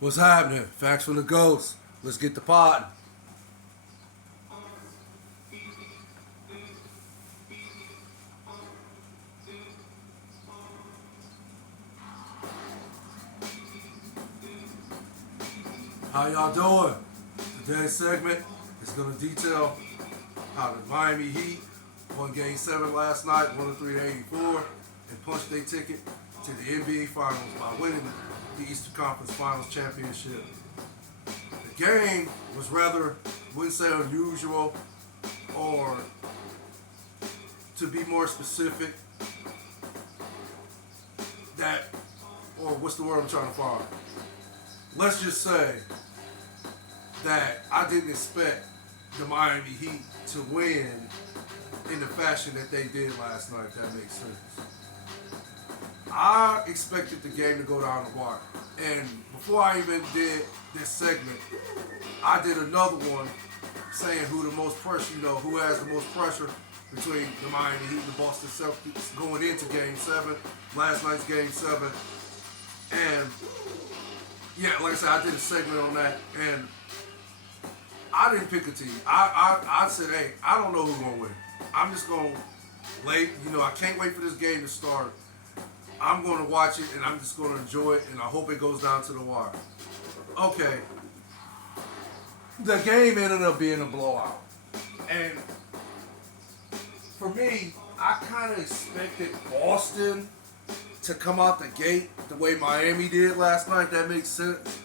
What's happening? Facts from the Ghost. Let's get the pod. How y'all doing? Today's segment is going to detail how the Miami Heat won Game 7 last night, 103-84, and punched their ticket to the NBA Finals by winning the Eastern Conference Finals championship. The game was rather, wouldn't say unusual, or to be more specific, that, or what's the word I'm trying to find? Let's just say that I didn't expect the Miami Heat to win in the fashion that they did last night, if that makes sense. I expected the game to go down the wire. And before I even did this segment, I did another one saying who the most pressure, who has the most pressure between the Miami Heat and the Boston Celtics going into Game 7, last night's Game 7. And yeah, like I said, I did a segment on that, and I didn't pick a team. I said, hey, I don't know who's going to win. I'm just going to wait. I can't wait for this game to start. I'm going to watch it, and I'm just going to enjoy it, and I hope it goes down to the wire. Okay. The game ended up being a blowout. And for me, I kind of expected Boston to come out the gate the way Miami did last night. That makes sense.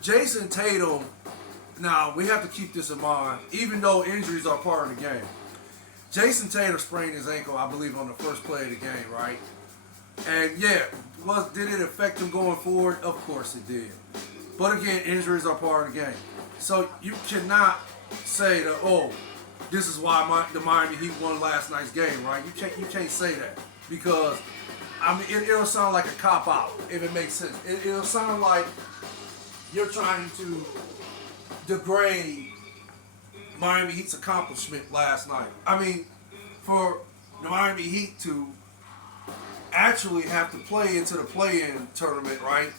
Jason Tatum, now we have to keep this in mind, even though injuries are part of the game. Jason Tatum sprained his ankle, I believe, on the first play of the game, right? And yeah, did it affect him going forward? Of course it did. But again, injuries are part of the game. So you cannot say that, oh, this is why the Miami Heat won last night's game, right? You can't say that, because it'll sound like a cop out if it makes sense. It'll sound like you're trying to degrade Miami Heat's accomplishment last night. For the Miami Heat to actually have to play into the play-in tournament, right?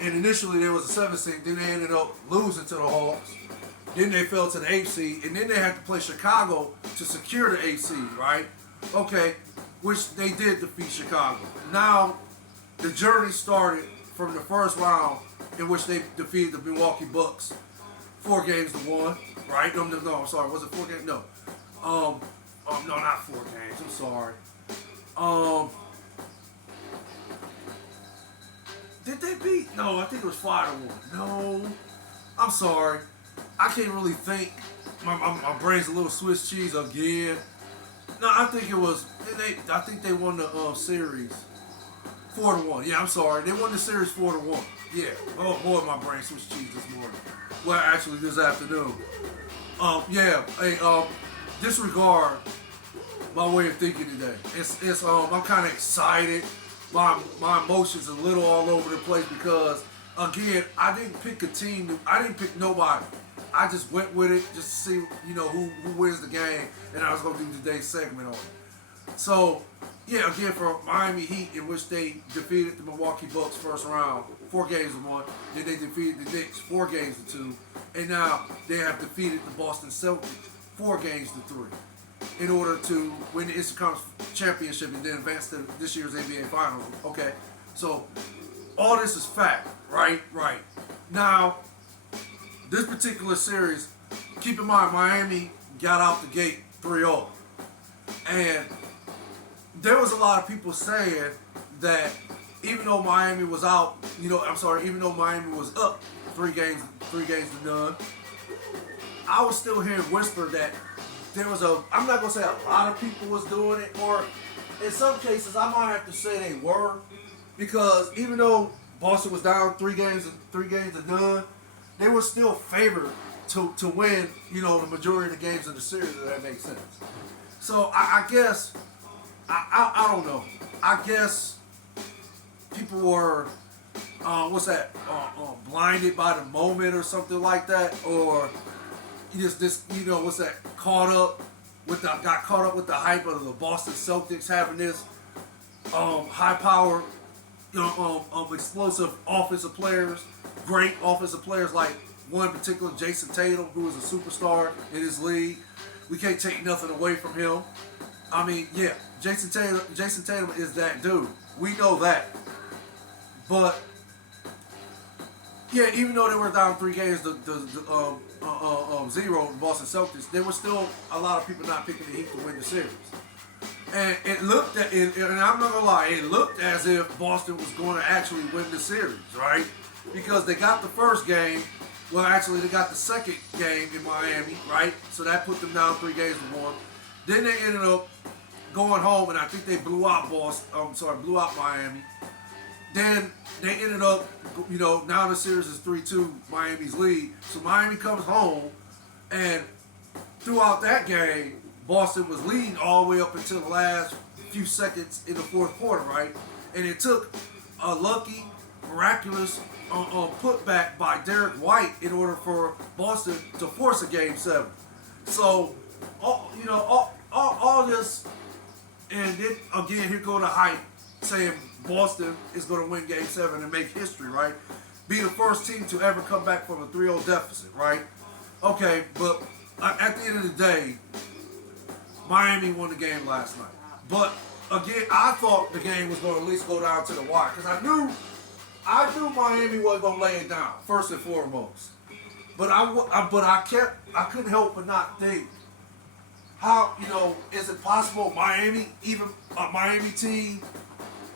And initially there was a 7 seed, then they ended up losing to the Hawks. Then they fell to the 8 seed, and then they had to play Chicago to secure the 8 seed, right? Okay, which they did defeat Chicago. Now, the journey started from the first round in which they defeated the Milwaukee Bucks 4-1, right? No, I'm sorry. Was it 4 games? No. No, not 4 games. I'm sorry. Did they beat? No, I think it was 5-1. No, I'm sorry. I can't really think. My brain's a little Swiss cheese again. No, I think it was. I think they won the series 4-1. Yeah, I'm sorry. They won the series 4-1. Yeah. Oh boy, my brain Swiss cheese this morning. Well, actually, this afternoon. Yeah. Hey, disregard my way of thinking today. It's I'm kind of excited. My emotions a little all over the place because, again, I didn't pick a team. I didn't pick nobody. I just went with it just to see, who wins the game, and I was going to do today's segment on it. So, yeah, again, for Miami Heat, in which they defeated the Milwaukee Bucks first round, 4-1. Then they defeated the Knicks 4-2, and now they have defeated the Boston Celtics 4-3 in order to win the Eastern Conference Championship and then advance to this year's NBA Finals. Okay, so all this is fact, right? Right. Now, this particular series, keep in mind, Miami got out the gate 3-0. And there was a lot of people saying that even though Miami was out, even though Miami was up 3 games to none, I was still hearing whisper that there was I'm not going to say a lot of people was doing it, or in some cases I might have to say they were, because even though Boston was down 3 games to none, they were still favored to win, the majority of the games in the series, if that makes sense. So I guess, I don't know. I guess people were, blinded by the moment or something like that, or got caught up with the hype of the Boston Celtics having this high power, explosive offensive players, great offensive players like one particular Jason Tatum, who is a superstar in his league. We can't take nothing away from him. I mean, yeah, Jason Tatum is that dude. We know that. But yeah, even though they were down 3 games to 0, the Boston Celtics, there were still a lot of people not picking the Heat to win the series. And it looked at it, and I'm not gonna lie, it looked as if Boston was going to actually win the series, right? Because they got the first game. Well, actually, they got the second game in Miami, right? So that put them down 3 games to 1. Then they ended up going home, and I think they blew out blew out Miami. Then they ended up, now the series is 3-2, Miami's lead. So Miami comes home, and throughout that game, Boston was leading all the way up until the last few seconds in the fourth quarter, right? And it took a lucky, miraculous putback by Derek White in order for Boston to force a Game 7. So, all this, and then again, here go the hype saying Boston is going to win Game 7 and make history, right? Be the first team to ever come back from a 3-0 deficit, right? Okay, but at the end of the day, Miami won the game last night. But again, I thought the game was going to at least go down to the wire because I knew Miami wasn't going to lay it down first and foremost. But I couldn't help but not think how is it possible Miami, even a Miami team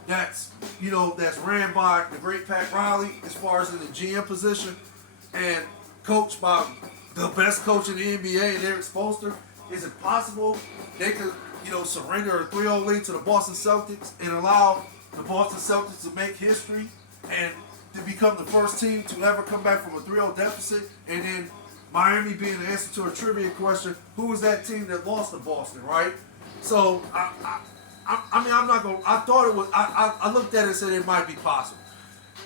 that's ran by the great Pat Riley as far as in the GM position and coached by the best coach in the NBA and Eric Spoelstra. Is it possible they could, surrender a 3-0 lead to the Boston Celtics and allow the Boston Celtics to make history and to become the first team to ever come back from a 3-0 deficit? And then Miami being the answer to a trivia question, who was that team that lost to Boston, right? So, I mean, I'm not going to, I thought it was, I looked at it and said it might be possible.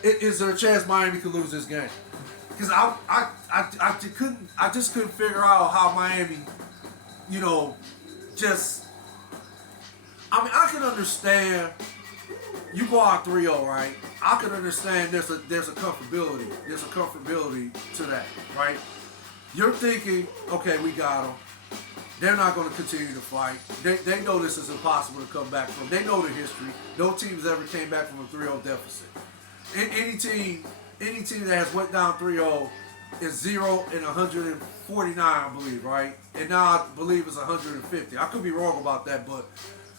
Is there a chance Miami could lose this game? Because I just couldn't figure out how Miami, I can understand you go out 3-0, right? I can understand there's a comfortability. There's a comfortability to that, right? You're thinking, okay, we got them. They're not going to continue to fight. They know this is impossible to come back from. They know the history. No team's ever came back from a 3-0 deficit. Any team that has went down 3-0 is 0 and 149, I believe, right? And now I believe it's 150. I could be wrong about that, but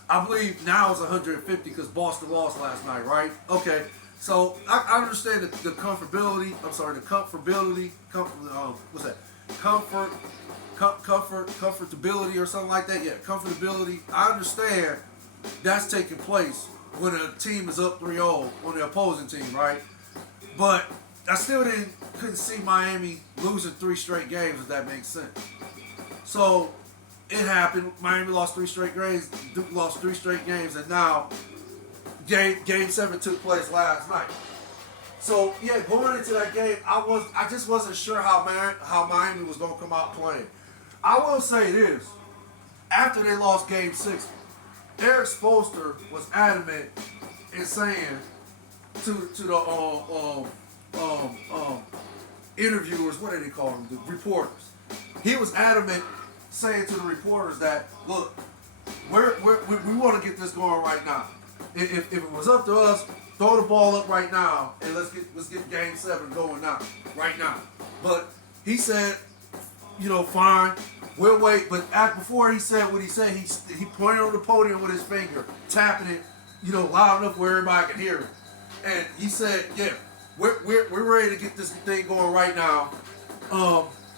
I believe now it's 150 because Boston lost last night, right? Okay, so I understand the comfortability. I'm sorry, the comfortability. What's that? Comfortability or something like that. Yeah, comfortability. I understand that's taking place when a team is up 3-0 on the opposing team, right? But I still couldn't see Miami losing 3 straight games, if that makes sense. So it happened. Miami lost 3 straight games. Duke lost 3 straight games, and now Game 7 took place last night. So yeah, going into that game, I just wasn't sure how Miami was going to come out playing. I will say this: after they lost Game 6, Eric Spoelstra was adamant in saying to the interviewers, what do they call them, the reporters. He was adamant saying to the reporters that, look, we want to get this going right now. If it was up to us, throw the ball up right now and let's get Game 7 going now, right now. But he said, fine, we'll wait. But before he said what he said, he pointed on the podium with his finger, tapping it, loud enough where everybody can hear it. And he said, yeah, we're ready to get this thing going right now.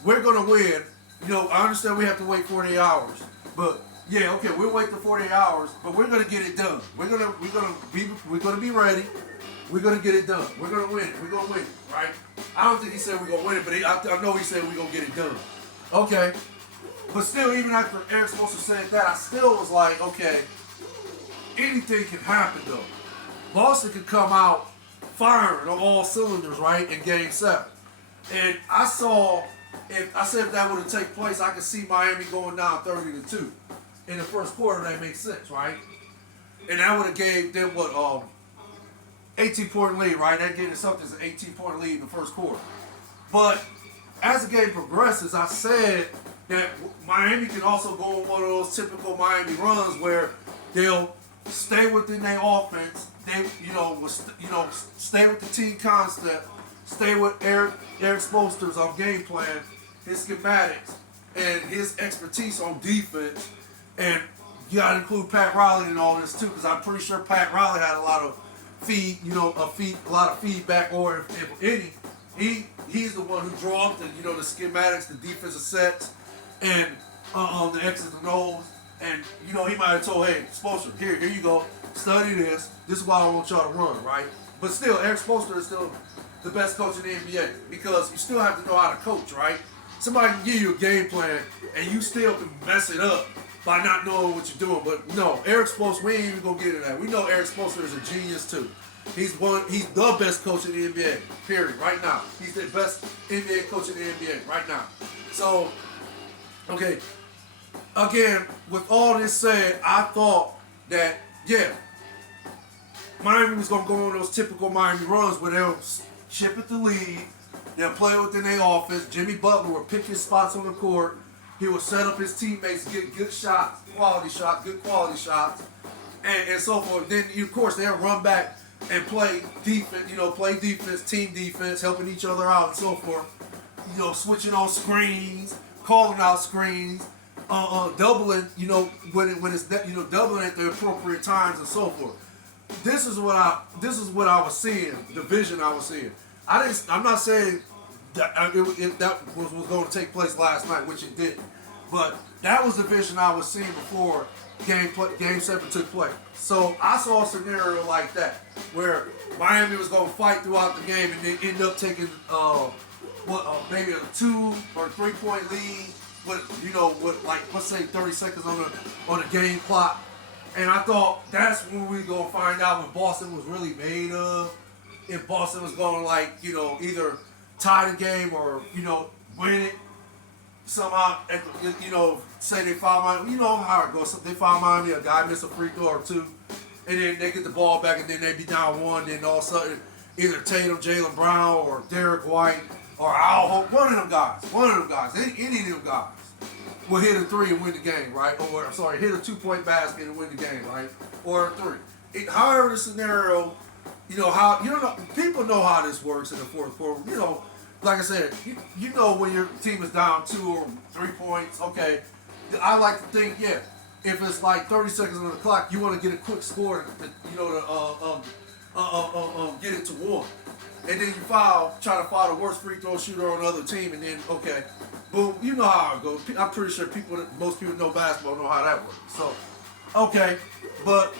We're gonna win. I understand we have to wait 48 hours, but yeah, okay, we'll wait the 48 hours, but we're gonna get it done. We're gonna be ready. We're gonna get it done. We're gonna win it. We're gonna win it, right? I don't think he said we're gonna win it, but I know he said we're gonna get it done. Okay, but still, even after Eric Spoelstra said that, I still was like, okay, anything can happen though. Boston could come out firing on all cylinders, right, in Game 7. And I said if that would have taken place, I could see Miami going down 30-2 in the first quarter. That makes sense, right? And that would have gave them 18-point lead, right? That gave the Celtics an 18-point lead in the first quarter. But as the game progresses, I said that Miami can also go on one of those typical Miami runs where they'll stay within their offense. They, stay with the team concept, stay with Eric Spoelstra's game plan, his schematics, and his expertise on defense. And you got to include Pat Riley in all this too, because I'm pretty sure Pat Riley had a lot of feedback, or if any, he's the one who drew up the the schematics, the defensive sets, and the X's and O's. And he might have told, hey, Spoelstra, here you go, study this. This is why I want y'all to run, right? But still, Eric Spoelstra is still the best coach in the NBA, because you still have to know how to coach, right? Somebody can give you a game plan and you still can mess it up by not knowing what you're doing. But no, Eric Spoelstra, we ain't even gonna get into that. We know Eric Spoelstra is a genius too. He's the best coach in the NBA, period, right now. He's the best NBA coach in the NBA right now. So, okay, again, with all this said, I thought that, yeah, Miami was going to go on those typical Miami runs where they'll chip at the lead, they'll play within their offense. Jimmy Butler will pick his spots on the court. He will set up his teammates to get good shots, good quality shots, and so forth. Then, of course, they'll run back and play defense, team defense, helping each other out and so forth. Switching on screens, calling out screens, doubling, when it's doubling at the appropriate times and so forth. This is what I was seeing, the vision I was seeing. I'm not saying that that was going to take place last night, which it didn't. But that was the vision I was seeing before Game 7 took place. So I saw a scenario like that where Miami was going to fight throughout the game and then end up taking maybe a 2 or 3 point lead with let's say 30 seconds on the game clock. And I thought that's when we gonna find out what Boston was really made of. If Boston was gonna either tie the game or win it somehow. Say they foul Miami. You know how it goes. They foul Miami, a guy miss a free throw or two, and then they get the ball back, and then they be down 1. Then all of a sudden, either Tatum, Jaylen Brown, or Derek White, or Al Hope, one of them guys, any of them guys will hit a 3 and win the game, right? Or hit a 2-point basket and win the game, right? Or a 3. However the scenario, people know how this works in the fourth quarter. Like I said, you know when your team is down 2 or 3 points. Okay, I like to think, yeah, if it's like 30 seconds on the clock, you want to get a quick score, to get it to 1. And then you try to foul the worst free throw shooter on the other team, and then, okay, boom, you know how it goes. I'm pretty sure most people know basketball know how that works. So, okay, but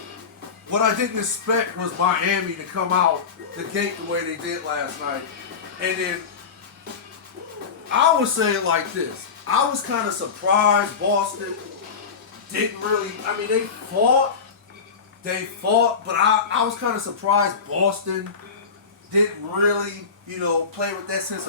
what I didn't expect was Miami to come out the gate the way they did last night. And then, I would say it like this. I was kind of surprised Boston didn't really, they fought, but I was kind of surprised Boston didn't really, play with that sense of